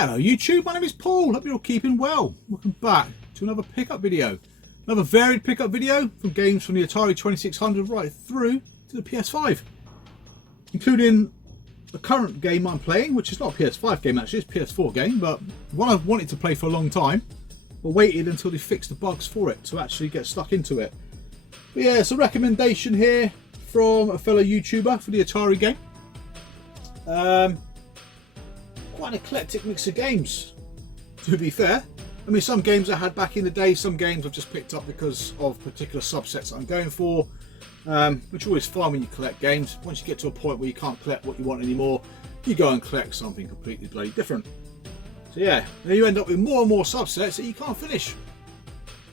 Hello YouTube, my name is Paul, hope you're all keeping well. Welcome back to another pickup video. Another varied pickup video from games from the Atari 2600 right through to the PS5. Including the current game I'm playing, which is not a PS5 game actually, it's a PS4 game, but one I've wanted to play for a long time, but waited until they fixed the bugs for it to actually get stuck into it. But yeah, it's a recommendation here from a fellow YouTuber for the Atari game. Quite an eclectic mix of games, to be fair. I mean, some games I had back in the day, some games I've just picked up because of particular subsets that I'm going for, which is always fun when you collect games. Once you get to a point where you can't collect what you want anymore, you go and collect something completely bloody different. So yeah, then you end up with more and more subsets that you can't finish.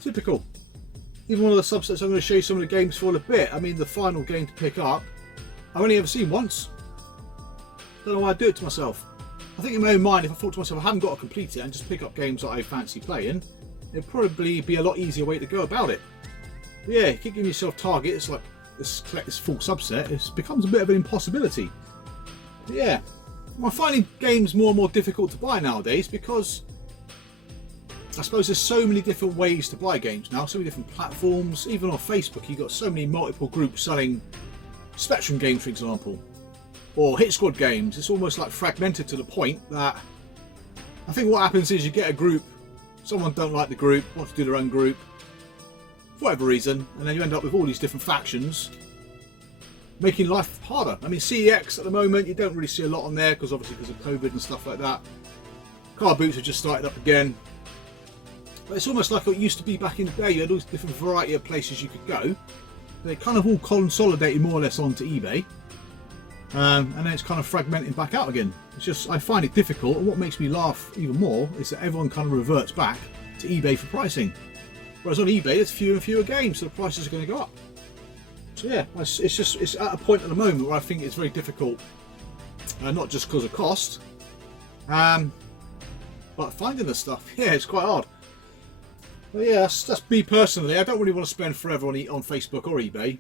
Typical. Even one of the subsets I'm going to show you some of the games for in a bit. I mean, the final game to pick up, I've only ever seen once. Don't know why I do it to myself. I think in my own mind, if I thought to myself I haven't got to complete it and just pick up games that I fancy playing, it'd probably be a lot easier way to go about it. But yeah, you keep giving yourself targets like this, collect this full subset, it becomes a bit of an impossibility. But yeah, I'm finding games more and more difficult to buy nowadays because I suppose there's so many different ways to buy games now, so many different platforms. Even on Facebook, you've got so many multiple groups selling Spectrum games, for example, or Hit Squad games. It's almost like fragmented to the point that I think what happens is you get a group, someone don't like the group, wants to do their own group for whatever reason, and then you end up with all these different factions, making life harder. I mean, CEX at the moment, you don't really see a lot on there because obviously because of COVID and stuff like that. Car boots have just started up again. But it's almost like it used to be back in the day. You had all these different variety of places you could go. They kind of all consolidated more or less onto eBay. And then it's kind of fragmenting back out again. It's just, I find it difficult, and what makes me laugh even more is that everyone kind of reverts back to eBay for pricing. Whereas on eBay, there's fewer and fewer games, so the prices are going to go up. So yeah, it's at a point at the moment where I think it's very difficult, not just because of cost, but finding the stuff. Yeah, it's quite hard. But yeah, that's me personally. I don't really want to spend forever on Facebook or eBay.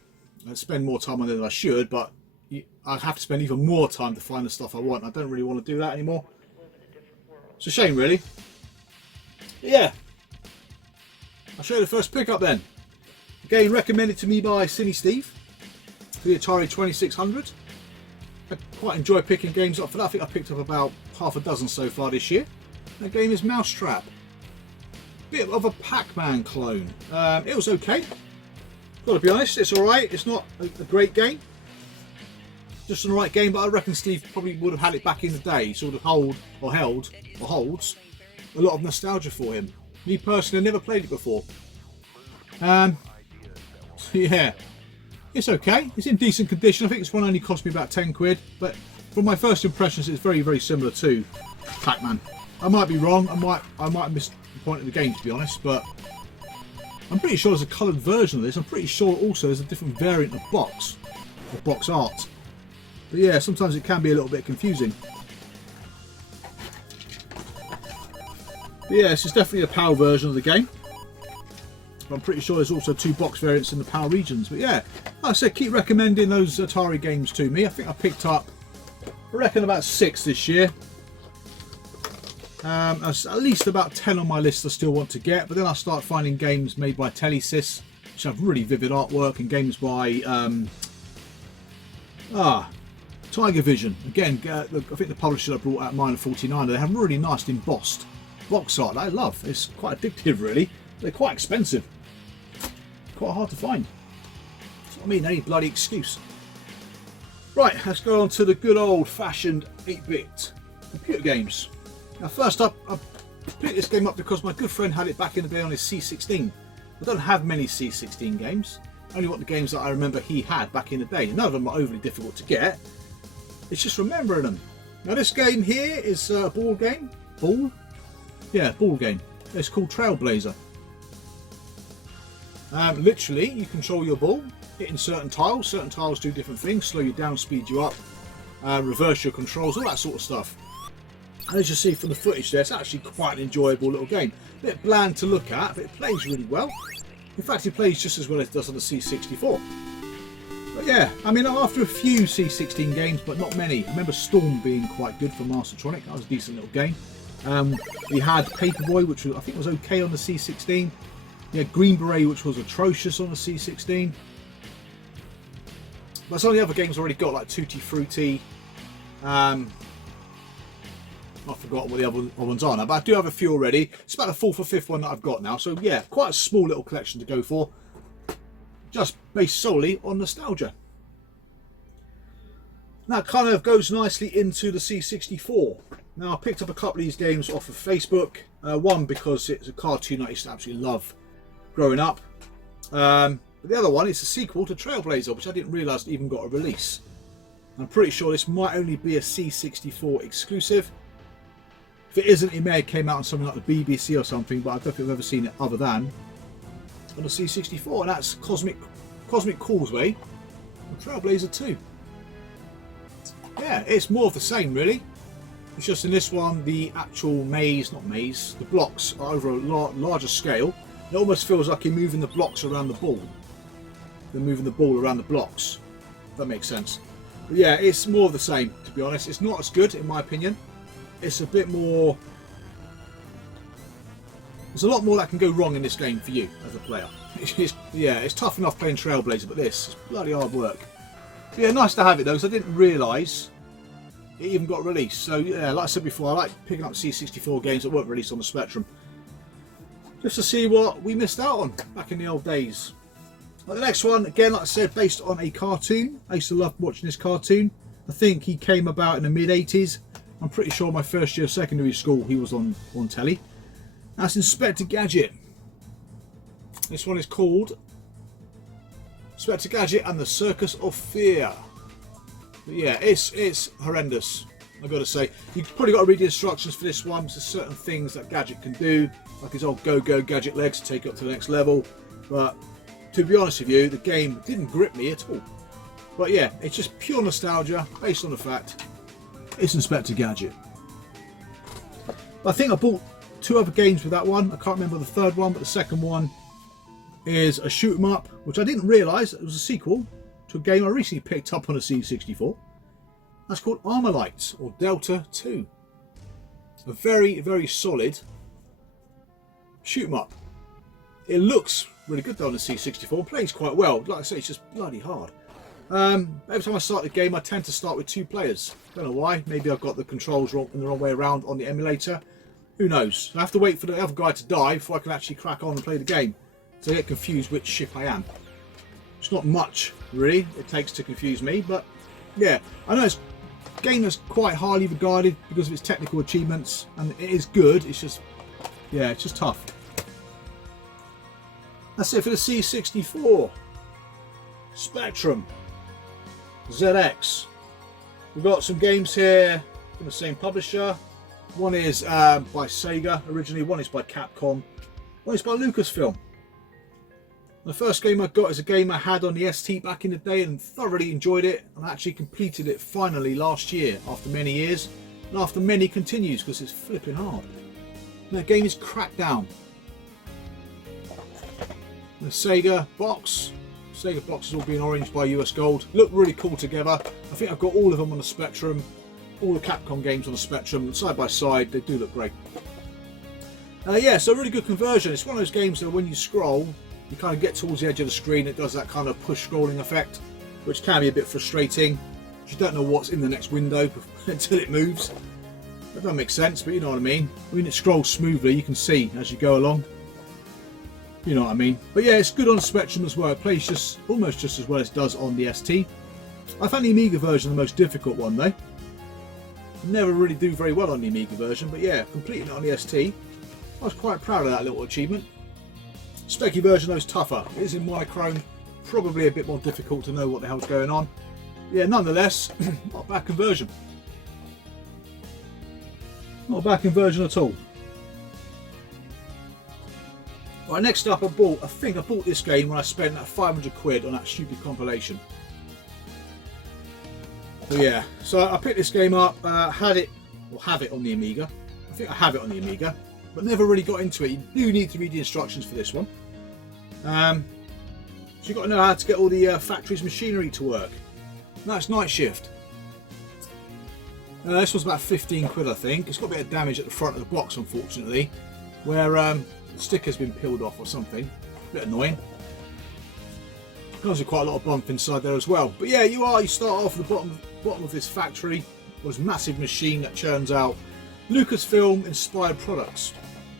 I spend more time on it than I should, but I have to spend even more time to find the stuff I want. I don't really want to do that anymore. It's a shame, really. But yeah, I'll show you the first pickup then. Again, recommended to me by Cine Steve for the Atari 2600. I quite enjoy picking games up for that. I think I picked up about half a dozen so far this year. That game is Mousetrap. Bit of a Pac-Man clone. It was okay. Got to be honest, it's alright. It's not a great game. Just an alright game, but I reckon Steve probably would have had it back in the day. Sort of holds a lot of nostalgia for him. Me personally, never played it before. So yeah, it's okay. It's in decent condition. I think this one only cost me about 10 quid, but from my first impressions, it's very, very similar to Pac-Man. I might be wrong. I might have missed the point of the game, to be honest, but I'm pretty sure there's a coloured version of this. I'm pretty sure also there's a different variant of box art. But yeah, sometimes it can be a little bit confusing. But yeah, this is definitely a PAL version of the game. But I'm pretty sure there's also 2 box variants in the PAL regions. But yeah, like I said, keep recommending those Atari games to me. I think I picked up, I reckon, about 6 this year. There's at least about 10 on my list I still want to get. But then I start finding games made by Telesys, which have really vivid artwork, and games by Tiger Vision. Again, I think the publisher that brought out Miner 49, they have really nice embossed box art that I love. It's quite addictive, really. They're quite expensive. Quite hard to find. That's what I mean, any bloody excuse. Right, let's go on to the good old-fashioned 8-bit computer games. Now, first up, I picked this game up because my good friend had it back in the day on his C16. I don't have many C16 games. Only what the games that I remember he had back in the day. None of them are overly difficult to get. It's just remembering them. Now this game here is a ball game. Ball? Yeah, ball game. It's called Trailblazer. Literally, you control your ball, hitting certain tiles. Certain tiles do different things. Slow you down, speed you up, reverse your controls, all that sort of stuff. And as you see from the footage there, it's actually quite an enjoyable little game. A bit bland to look at, but it plays really well. In fact, it plays just as well as it does on the C64. But yeah, I mean, after a few C16 games, but not many. I remember Storm being quite good for Mastertronic. That was a decent little game. We had Paperboy, which I think was okay on the C16. We had Green Beret, which was atrocious on the C16. But some of the other games already got, like Tutti Frutti. I've forgotten what the other ones are now, but I do have a few already. It's about the 4th or 5th one that I've got now. So yeah, quite a small little collection to go for. Just based solely on nostalgia. That kind of goes nicely into the C64. Now I picked up a couple of these games off of Facebook. One because it's a cartoon I used to absolutely love growing up. But the other one is a sequel to Trailblazer, which I didn't realise even got a release. I'm pretty sure this might only be a C64 exclusive. If it isn't, it may have came out on something like the BBC or something, but I don't think I've ever seen it other than on the C64, and that's Cosmic Causeway and Trailblazer 2. Yeah, it's more of the same really. It's just in this one the actual the blocks are over a larger scale. It almost feels like you're moving the blocks around the ball. They're moving the ball around the blocks. If that makes sense. But yeah, it's more of the same, to be honest. It's not as good in my opinion. It's a bit more... There's a lot more that can go wrong in this game for you as a player. It's tough enough playing Trailblazer, but this is bloody hard work. So yeah, nice to have it though, because I didn't realise it even got released. So yeah, like I said before, I like picking up C64 games that weren't released on the Spectrum, just to see what we missed out on back in the old days. But the next one, again, like I said, based on a cartoon. I used to love watching this cartoon. I think he came about in the mid-80s. I'm pretty sure my first year of secondary school he was on telly. That's Inspector Gadget. This one is called Inspector Gadget and the Circus of Fear. But yeah, it's horrendous, I've got to say. You've probably got to read the instructions for this one. There's certain things that Gadget can do, like his old go-go gadget legs to take it up to the next level. But to be honest with you, the game didn't grip me at all. But yeah, it's just pure nostalgia based on the fact it's Inspector Gadget. I think I bought 2 other games with that one. I can't remember the third one, but the second one is a shoot 'em up, which I didn't realise it was a sequel to a game I recently picked up on a C64. That's called Armalite or Delta 2. A very, very solid shoot 'em up. It looks really good though on the C64 and plays quite well. Like I say, it's just bloody hard. Every time I start the game I tend to start with 2 players. Don't know why. Maybe I've got the controls wrong in the wrong way around on the emulator. Who knows? I have to wait for the other guy to die before I can actually crack on and play the game. So I get confused which ship I am. It's not much really it takes to confuse me, but yeah, I know it's a game that's quite highly regarded because of its technical achievements, and it is good. It's just, yeah, it's just tough. That's it for the C64. Spectrum ZX. We've got some games here from the same publisher. One is by SEGA originally, one is by Capcom, one is by Lucasfilm. The first game I got is a game I had on the ST back in the day and thoroughly enjoyed it, and I actually completed it finally last year after many years, and after many continues because it's flipping hard. And that game is Crackdown. The Sega box. Sega boxes all being orange by US Gold. Look really cool together. I think I've got all of them on the Spectrum. All the Capcom games on the Spectrum, side by side, they do look great. Yeah, so really good conversion. It's one of those games that when you scroll, you kind of get towards the edge of the screen, it does that kind of push scrolling effect, which can be a bit frustrating. You don't know what's in the next window until it moves. That doesn't make sense, but you know what I mean. When it scrolls smoothly, you can see as you go along. You know what I mean. But yeah, it's good on the Spectrum as well. It plays almost just as well as it does on the ST. I found the Amiga version the most difficult one though. Never really do very well on the Amiga version, but yeah, completing it on the ST, I was quite proud of that little achievement. Specky version though is tougher. It is in monochrome, probably a bit more difficult to know what the hell's going on. Yeah, nonetheless, not a bad conversion. Not a bad conversion at all. Right, next up I think I bought this game when I spent that 500 quid on that stupid compilation. So yeah, so I picked this game up, have it on the Amiga. I think I have it on the Amiga, but never really got into it. You do need to read the instructions for this one. So you've got to know how to get all the factory's machinery to work. And that's Night Shift. This was about 15 quid, I think. It's got a bit of damage at the front of the box, unfortunately, where the sticker's been peeled off or something. A bit annoying. Comes with quite a lot of bump inside there as well. But yeah, you start off at the bottom of this factory, this massive machine that churns out Lucasfilm inspired products,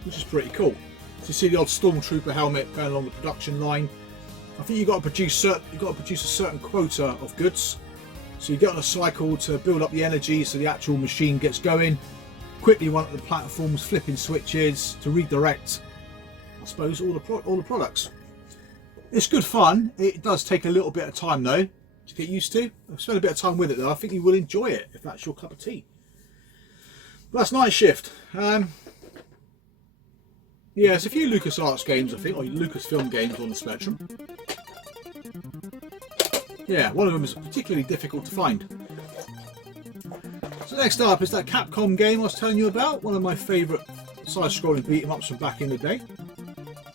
which is pretty cool. So you see the old Stormtrooper helmet going along the production line. I think you've got to produce a certain quota of goods. So you get on a cycle to build up the energy so the actual machine gets going. Quickly run up the platforms, flipping switches to redirect, I suppose, all the products. It's good fun. It does take a little bit of time though to get used to. I've spent a bit of time with it though. I think you will enjoy it if that's your cup of tea. But that's Night Shift. Yeah, there's a few LucasArts games, I think, or Lucasfilm games on the Spectrum. Yeah, one of them is particularly difficult to find. So next up is that Capcom game I was telling you about, one of my favourite side-scrolling beat-em-ups from back in the day.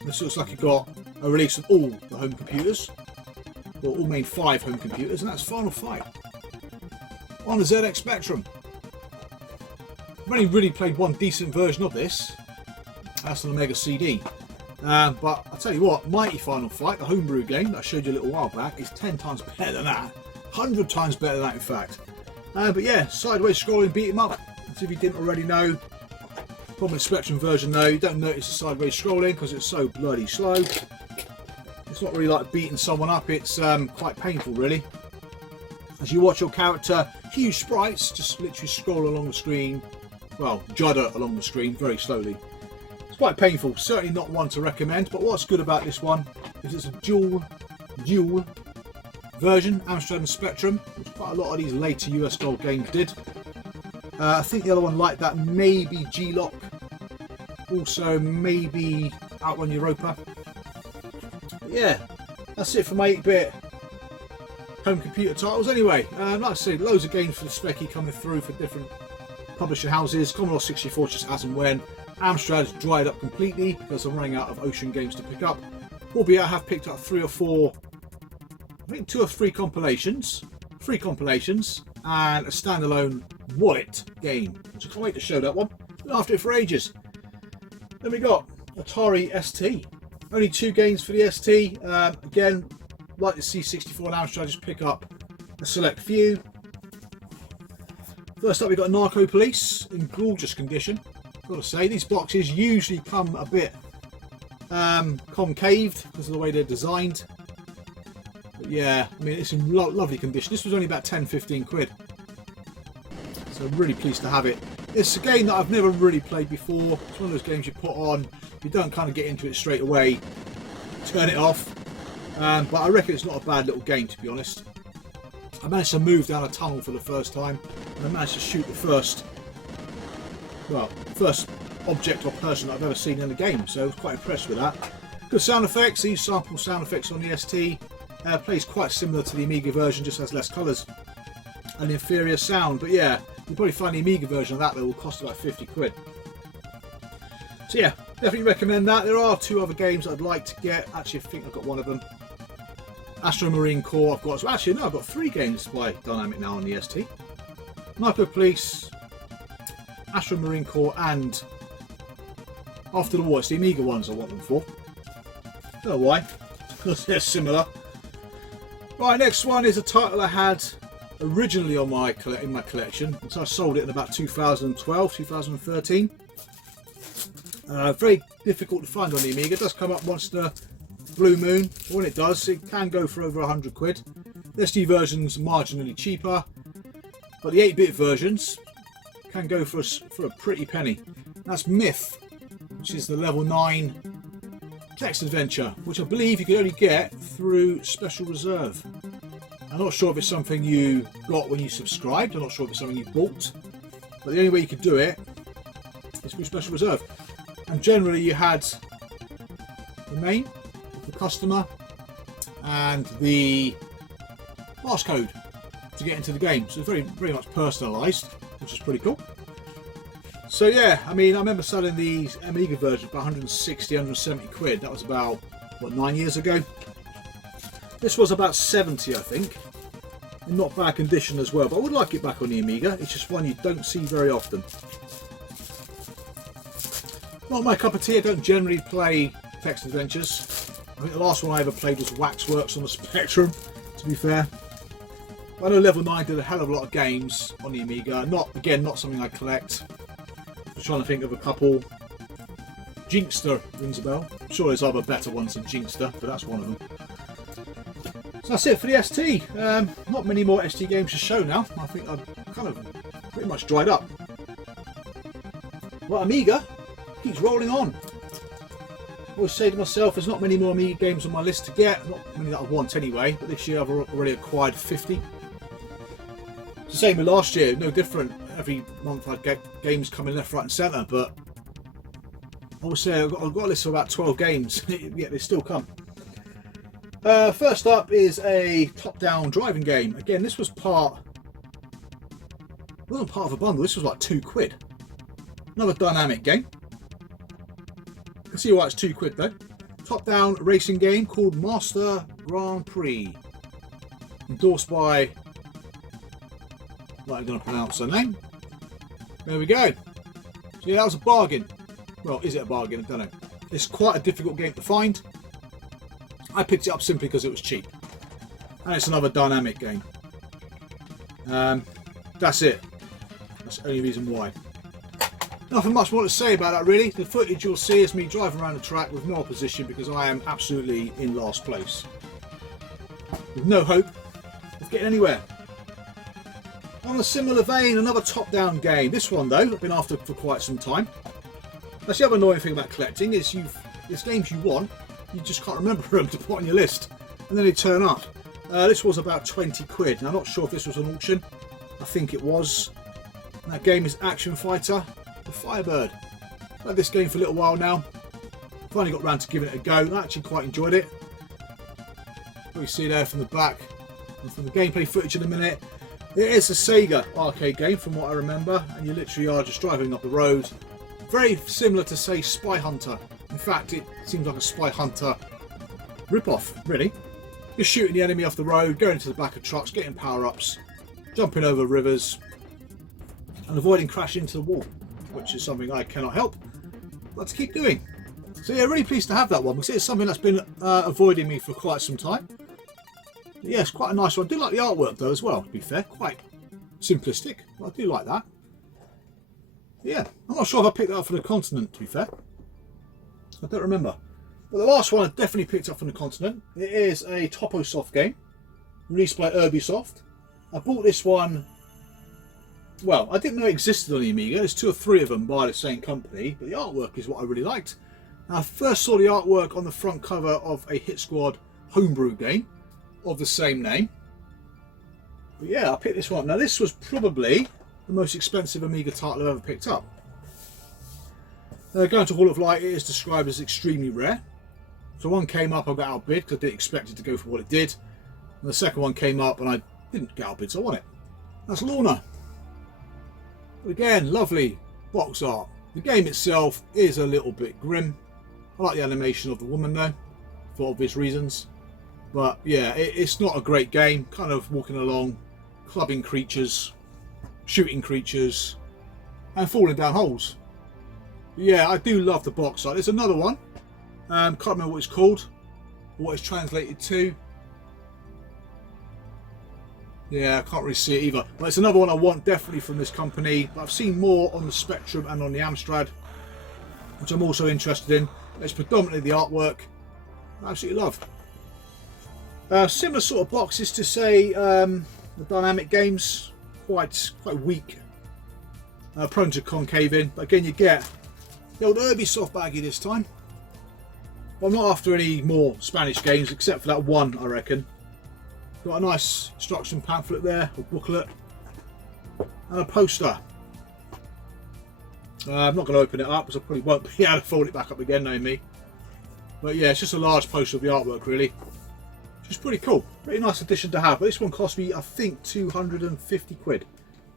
This looks like it got a release on all the home computers, or all main 5 home computers, and that's Final Fight on the ZX Spectrum. I've only really played one decent version of this. That's on the Mega CD. But I'll tell you what, Mighty Final Fight, the homebrew game that I showed you a little while back, is 10 times better than that. 100 times better than that, in fact. But yeah, sideways scrolling beat 'em up. As if you didn't already know. Probably the Spectrum version though, you don't notice the sideways scrolling because it's so bloody slow. It's not really like beating someone up, it's quite painful really. As you watch your character, huge sprites just literally scroll along the screen, well, judder along the screen very slowly. It's quite painful, certainly not one to recommend, but what's good about this one is it's a dual version, Amstrad and Spectrum, which quite a lot of these later US Gold games did. I think the other one like that maybe G-Lock, also maybe Outrun Europa. But yeah, that's it for my 8-bit home computer titles anyway. Like I say, loads of games for the Specky coming through for different publisher houses. Commodore 64 just as and when. Amstrad's dried up completely because I'm running out of Ocean games to pick up. Albeit I have picked up 3 or 4, I think 2 or 3 compilations, and a standalone wallet game. So I can't wait to show that one. Been after it for ages. Then we got Atari ST. Only 2 games for the ST. Again, like the C64 and Amstrad, just pick up a select few. First up, we got Narco Police in gorgeous condition. Got to say, these boxes usually come a bit concaved because of the way they're designed. But yeah, I mean, it's in lovely condition. This was only about 10-15 quid. So I'm really pleased to have it. It's a game that I've never really played before. It's one of those games you put on, you don't kind of get into it straight away, turn it off. But I reckon it's not a bad little game, to be honest. I managed to move down a tunnel for the first time, and I managed to shoot the first object or person that I've ever seen in the game, so I was quite impressed with that. Good sound effects. These sample sound effects on the ST. Plays quite similar to the Amiga version, just has less colours and inferior sound. But yeah, you'll probably find the Amiga version of that will cost about 50 quid. So yeah, definitely recommend that. There are 2 other games I'd like to get. Actually, I think I've got one of them. Astro Marine Corps I've got. So actually, no, I've got 3 games by Dynamic now on the ST. Narco Police, Astro Marine Corps, and After the War. It's the Amiga ones I want them for. Don't know why, because they're similar. Right, next one is a title I had originally on in my collection, so I sold it in about 2012, 2013. Very difficult to find on the Amiga. It does come up once in a blue moon. When it does, it can go for over 100 quid. The SD version's marginally cheaper, but the 8-bit versions can go for a pretty penny. That's Myth, which is the level 9 text adventure, which I believe you can only get through Special Reserve. I'm not sure if it's something you got when you subscribed. I'm not sure if it's something you bought, but the only way you could do it is through Special Reserve. And generally you had the name of the customer and the passcode to get into the game, so it's very much personalised, which is pretty cool. So yeah, I mean, I remember selling these Amiga versions for 160, 170 quid. That was about, what, 9 years ago? This was about 70, I think. in not bad condition as well, but I would like it back on the Amiga. It's just one you don't see very often. Not my cup of tea. I don't generally play text adventures. I think the last one I ever played was Waxworks on the Spectrum, to be fair. I know Level 9 did a hell of a lot of games on the Amiga. Not something I collect. I'm trying to think of a couple. Jinxter rings a bell. I'm sure there's other better ones than Jinxter, but that's one of them. So that's it for the ST. Not many more ST games to show now. I think I've kind of pretty much dried up. Well, Amiga keeps rolling on. I always say to myself, there's not many more Amiga games on my list to get. Not many that I want anyway, but this year I've already acquired 50. It's the same with last year, no different. Every month I'd get games coming left, right and centre, but I would say I've got a list of about 12 games, yet they still come. First up is a top-down driving game. Again, this was wasn't part of a bundle, this was like £2. Another dynamic game. You can see why it's £2 though. Top-down racing game called Master Grand Prix. Endorsed by, I'm going to pronounce her name. There we go. So yeah, that was a bargain. Well, is it a bargain? I don't know. It's quite a difficult game to find. I picked it up simply because it was cheap. And it's another dynamic game. That's it. That's the only reason why. Nothing much more to say about that really. The footage you'll see is me driving around the track with no opposition because I am absolutely in last place. With no hope of getting anywhere. On a similar vein, another top-down game. This one though, I've been after for quite some time. That's the other annoying thing about collecting is there's games you want, you just can't remember them to put on your list, and then they turn up. This was about £20. Now, I'm not sure if this was an auction. I think it was. And that game is Action Fighter: The Firebird. I've had this game for a little while now. Finally got around to giving it a go. I actually quite enjoyed it. What you see there from the back, and from the gameplay footage in a minute. It is a SEGA arcade game from what I remember, and you literally are just driving up the road. Very similar to, say, Spy Hunter. In fact, it seems like a Spy Hunter rip-off, really. You're shooting the enemy off the road, going to the back of trucks, getting power-ups, jumping over rivers, and avoiding crashing into the wall, which is something I cannot help but to keep doing. So yeah, really pleased to have that one, because it's something that's been avoiding me for quite some time. But yeah, it's quite a nice one. I do like the artwork, though, as well, to be fair. Quite simplistic, but I do like that. Yeah, I'm not sure if I picked that up for the Continent, to be fair. I don't remember. But the last one I definitely picked up from the Continent. It is a Toposoft game, released by Ubisoft. I bought this one, well, I didn't know it existed on the Amiga. There's 2 or 3 of them by the same company, but the artwork is what I really liked. And I first saw the artwork on the front cover of a Hit Squad homebrew game of the same name. But yeah, I picked this one up. Now this was probably the most expensive Amiga title I've ever picked up. Going to Hall of Light, it is described as extremely rare. So one came up, I got outbid because I didn't expect it to go for what it did. And the second one came up and I didn't get outbid, so I won it. That's Lorna. Again, lovely box art. The game itself is a little bit grim. I like the animation of the woman though, for obvious reasons. But yeah, it's not a great game. Kind of walking along, clubbing creatures, shooting creatures, and falling down holes. But yeah, I do love the box art. There's another one. Can't remember what it's called, or what it's translated to. Yeah, I can't really see it either. But it's another one I want definitely from this company. But I've seen more on the Spectrum and on the Amstrad, which I'm also interested in. It's predominantly the artwork. I absolutely love. Similar sort of boxes to, say, the dynamic games. Quite weak. Prone to concaving. But again, you get the old Ubisoft baggie this time. But I'm not after any more Spanish games, except for that one, I reckon. Got a nice instruction pamphlet there, or booklet, and a poster. I'm not going to open it up, because I probably won't be able to fold it back up again, knowing me. But yeah, it's just a large poster of the artwork, really. Which is pretty cool. Pretty nice addition to have. But this one cost me, I think, £250,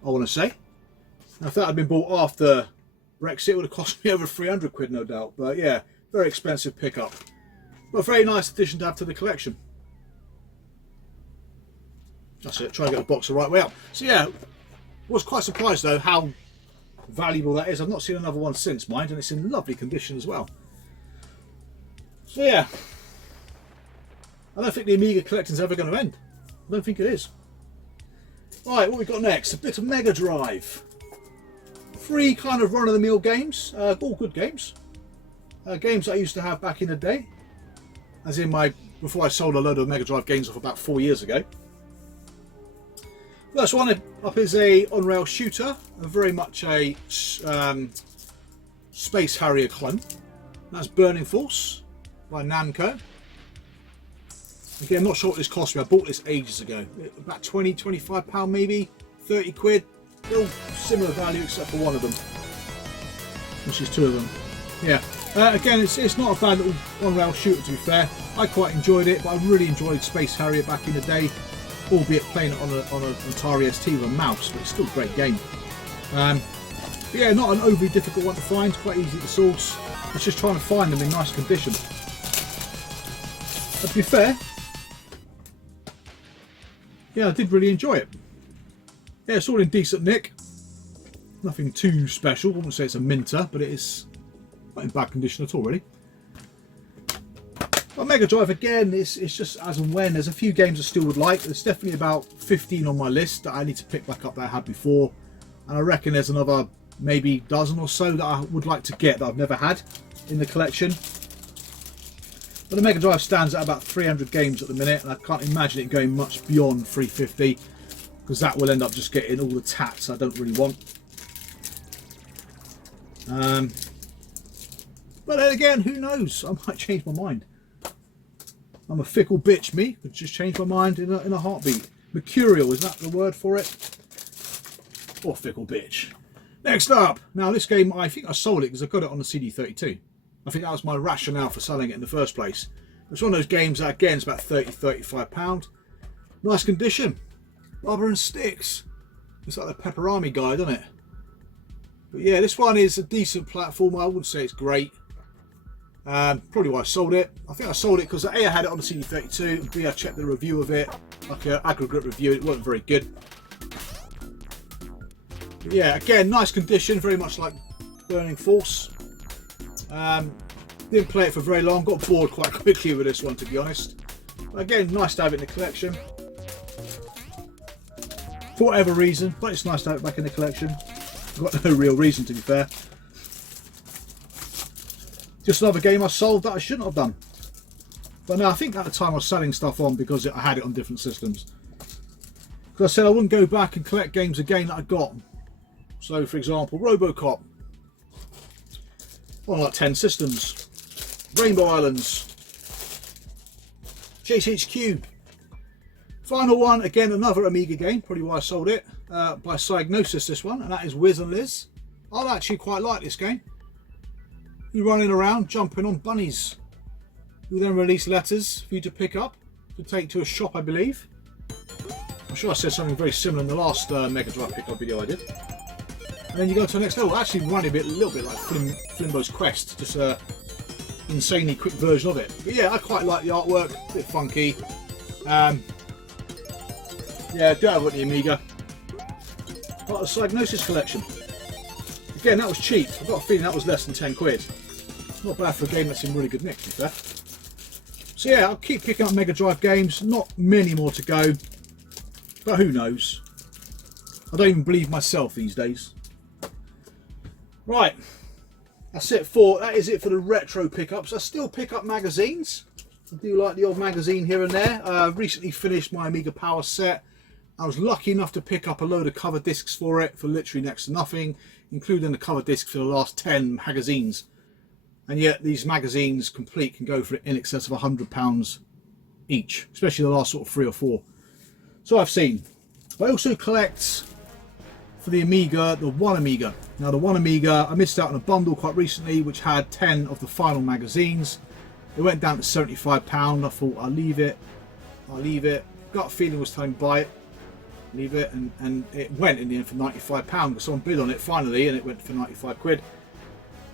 I want to say. Now, if that had been bought after Brexit, it would have cost me over £300, no doubt. But yeah, very expensive pickup. But a very nice addition to have to the collection. That's it, try and get the box the right way up. So yeah, was quite surprised though how valuable that is. I've not seen another one since, mind, and it's in lovely condition as well. So yeah, I don't think the Amiga collecting's ever going to end. I don't think it is. Right, what we got next? A bit of Mega Drive. 3 kind of run-of-the-mill games, all good games. Games I used to have back in the day, as in before I sold a load of Mega Drive games off about 4 years ago. First one up is a on-rail shooter, very much a Space Harrier clone. That's Burning Force by Namco. Again, I'm not sure what this cost me. I bought this ages ago. About £20–25 maybe, 30 quid. They're all similar value except for one of them, which is 2 of them. Yeah. Again, it's not a bad little on-rail shooter, to be fair. I quite enjoyed it, but I really enjoyed Space Harrier back in the day, albeit playing it on an Atari ST with a mouse, but it's still a great game. But yeah, not an overly difficult one to find, quite easy to source. It's just trying to find them in nice condition. But to be fair, yeah, I did really enjoy it. Yeah, it's all in decent nick. Nothing too special. I wouldn't say it's a minter, but it is not in bad condition at all, really. But Mega Drive, again, it's just as and when. There's a few games I still would like. There's definitely about 15 on my list that I need to pick back up that I had before. And I reckon there's another maybe dozen or so that I would like to get that I've never had in the collection. But the Mega Drive stands at about 300 games at the minute, and I can't imagine it going much beyond 350, because that will end up just getting all the tats I don't really want. But then again, who knows? I might change my mind. I'm a fickle bitch, me. Could just change my mind in a heartbeat. Mercurial, is that the word for it? Or fickle bitch. Next up, now this game, I think I sold it because I got it on the CD32. I think that was my rationale for selling it in the first place. It's one of those games that, again, is about £30–35. Nice condition. Rubber and sticks. It's like the Pepperami guy, doesn't it? But yeah, this one is a decent platform. I wouldn't say it's great. Probably why I sold it. I think I sold it because A, I had it on the CD32, and B, I checked the review of it, like an aggregate review. It wasn't very good. But yeah, again, nice condition, very much like Burning Force. Didn't play it for very long, got bored quite quickly with this one, to be honest. But again, nice to have it in the collection. For whatever reason, but it's nice to have it back in the collection. I've got no real reason, to be fair. Just another game I sold that I shouldn't have done. But no, I think at the time I was selling stuff on because I had it on different systems. Because I said I wouldn't go back and collect games again that I got. So, for example, RoboCop. On like 10 systems. Rainbow Islands. JHQ. Final one, again, another Amiga game. Probably why I sold it. By Psygnosis, this one. And that is Wiz and Liz. I actually quite like this game. You're running around, jumping on bunnies. You then release letters for you to pick up, to take to a shop, I believe. I'm sure I said something very similar in the last Mega Drive pickup video I did. And then you go to the next level. Actually running a little bit like Flimbo's Quest, just an insanely quick version of it. But yeah, I quite like the artwork, a bit funky. Yeah, do have the Amiga. Part of the Psygnosis collection. Again, that was cheap. I've got a feeling that was less than 10 quid. Not bad for a game that's in really good nick, to be fair. So yeah, I'll keep picking up Mega Drive games. Not many more to go. But who knows? I don't even believe myself these days. Right. That is it for the retro pickups. I still pick up magazines. I do like the odd magazine here and there. I've recently finished my Amiga Power set. I was lucky enough to pick up a load of cover discs for it for literally next to nothing, including the cover disc for the last 10 magazines. And yet these magazines complete can go for in excess of £100 each, especially the last sort of 3 or 4. So I've seen. I also collect, for the Amiga, the One Amiga. Now the One Amiga, I missed out on a bundle quite recently which had 10 of the final magazines. It went down to £75. I thought I'll leave it. Got a feeling it was time to buy it. Leave it, and it went in the end for £95. Someone bid on it finally and it went for 95 quid.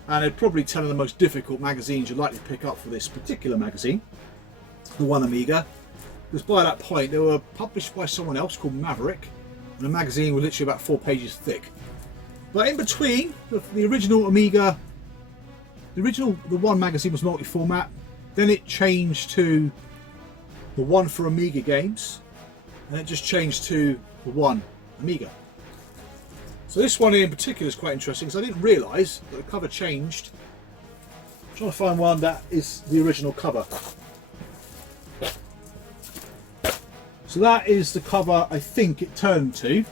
And it's probably 10 of the most difficult magazines you'd likely pick up for this particular magazine, the One Amiga. because by that point they were published by someone else called Maverick, and the magazine was literally about 4 pages thick. But in between, the original Amiga, the One magazine was multi-format. Then it changed to the One for Amiga games, and it just changed to the One Amiga. So this one in particular is quite interesting because I didn't realise that the cover changed. I'm trying to find one that is the original cover. So that is the cover I think it turned to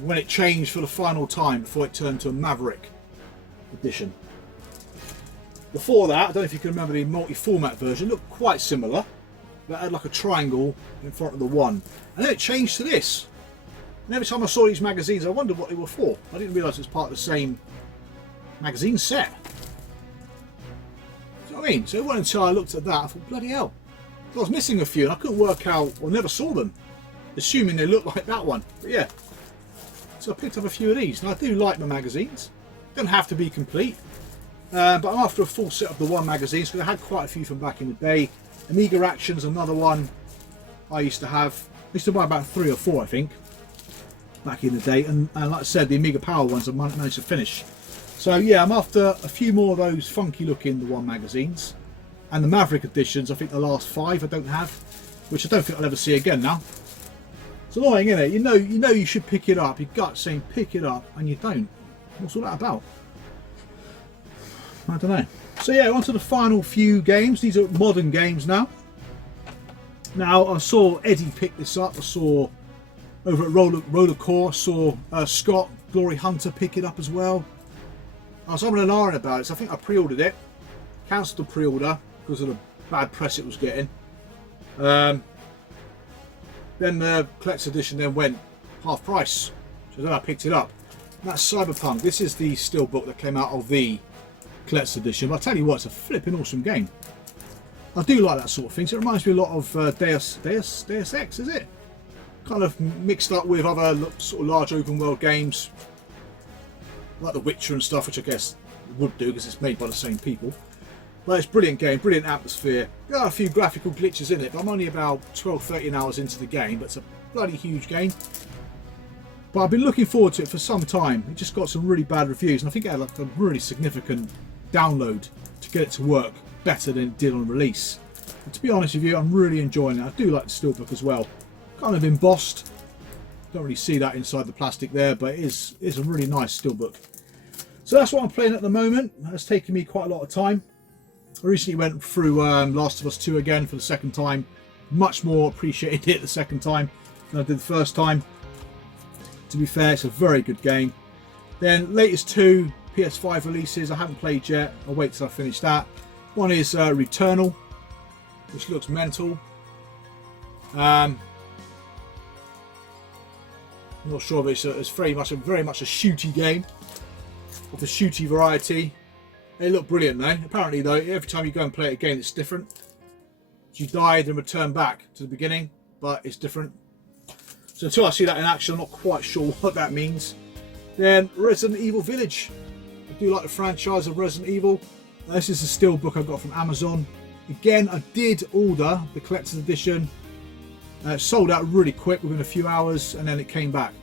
when it changed for the final time before it turned to a Maverick edition. Before that, I don't know if you can remember the multi-format version, looked quite similar. That had like a triangle in front of the One. And then it changed to this. And every time I saw these magazines, I wondered what they were for. I didn't realise it was part of the same magazine set. Do you know what I mean? So it wasn't until I looked at that, I thought, bloody hell. I was missing a few and I couldn't work out, or never saw them, assuming they looked like that one. But yeah. So I picked up a few of these. And I do like my magazines. Don't have to be complete. But I'm after a full set of the One magazines because I had quite a few from back in the day. Amiga Action's another one I used to have. I used to buy about 3 or 4, I think, back in the day. And like I said, the Amiga Power ones I managed to finish. So yeah, I'm after a few more of those funky looking the One magazines. And the Maverick editions, I think the last 5 I don't have, which I don't think I'll ever see again now. It's annoying, isn't it? You know you should pick it up. Your gut's saying pick it up, and you don't. What's all that about? I don't know. So yeah, on to the final few games. These are modern games now. Now I saw Eddie pick this up. I saw over at Roller Core, I saw Scott Glory Hunter pick it up as well. I was having an iron about it, so I think I pre-ordered it. Cancelled the pre-order because of the bad press it was getting. Then the collector's edition then went half price, so then I picked it up. And that's Cyberpunk. This is the steelbook that came out of the collector's edition. But I tell you what, it's a flipping awesome game. I do like that sort of thing. So it reminds me a lot of Deus Ex, is it? Kind of mixed up with other sort of large open world games like The Witcher and stuff, which I guess would do because it's made by the same people. But it's a brilliant game, brilliant atmosphere. There are a few graphical glitches in it, but I'm only about 12-13 hours into the game, but it's a bloody huge game. But I've been looking forward to it for some time. It just got some really bad reviews, and I think it had like a really significant download to get it to work better than it did on release. But to be honest with you, I'm really enjoying it. I do like the steelbook as well. Kind of embossed. Don't really see that inside the plastic there, but it is a really nice steelbook. So that's what I'm playing at the moment. It's taken me quite a lot of time. I recently went through Last of Us 2 again for the second time. Much more appreciated it the second time than I did the first time. To be fair, it's a very good game. Then latest 2 PS5 releases I haven't played yet. I'll wait till I finish that. One is Returnal, which looks mental. I'm not sure if it's very much a shooty game of the shooty variety. They look brilliant though. Apparently though, every time you go and play it again, it's different. You died and return back to the beginning, but it's different. So until I see that in action, I'm not quite sure what that means. Then Resident Evil Village. I do like the franchise of Resident Evil. This is a steelbook I got from Amazon. Again, I did order the collector's edition. Sold out really quick within a few hours, and then it came back.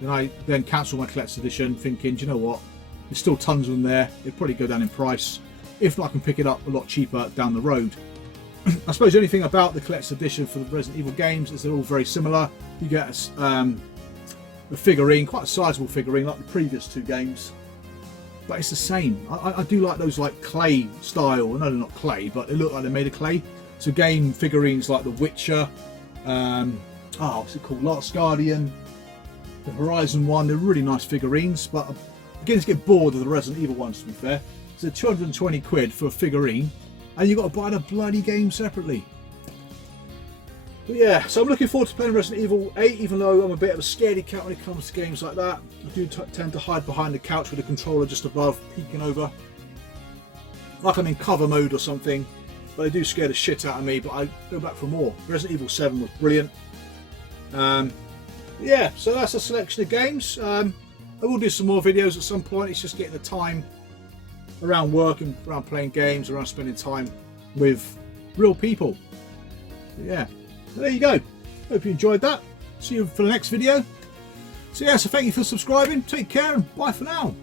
And I then cancelled my collector's edition, thinking, do you know what? There's still tons of them there. It'll probably go down in price. If not, I can pick it up a lot cheaper down the road. I suppose the only thing about the collector's edition for the Resident Evil games is they're all very similar. You get a figurine, quite a sizable figurine, like the previous 2 games. But it's the same. I do like those like clay style. No, they're not clay, but they look like they're made of clay. So game figurines like The Witcher, what's it called? Last Guardian, the Horizon one. They're really nice figurines, but I'm beginning to get bored of the Resident Evil ones, to be fair. So 220 quid for a figurine, and you've got to buy the bloody game separately. But yeah, so I'm looking forward to playing Resident Evil 8, even though I'm a bit of a scaredy cat when it comes to games like that. I do tend to hide behind the couch with the controller just above, peeking over. Like I'm in cover mode or something, but they do scare the shit out of me, but I go back for more. Resident Evil 7 was brilliant. Yeah, so that's a selection of games. I will do some more videos at some point. It's just getting the time around work and around playing games, around spending time with real people. But yeah, so there you go. Hope you enjoyed that. See you for the next video. So yeah, so thank you for subscribing. Take care and bye for now.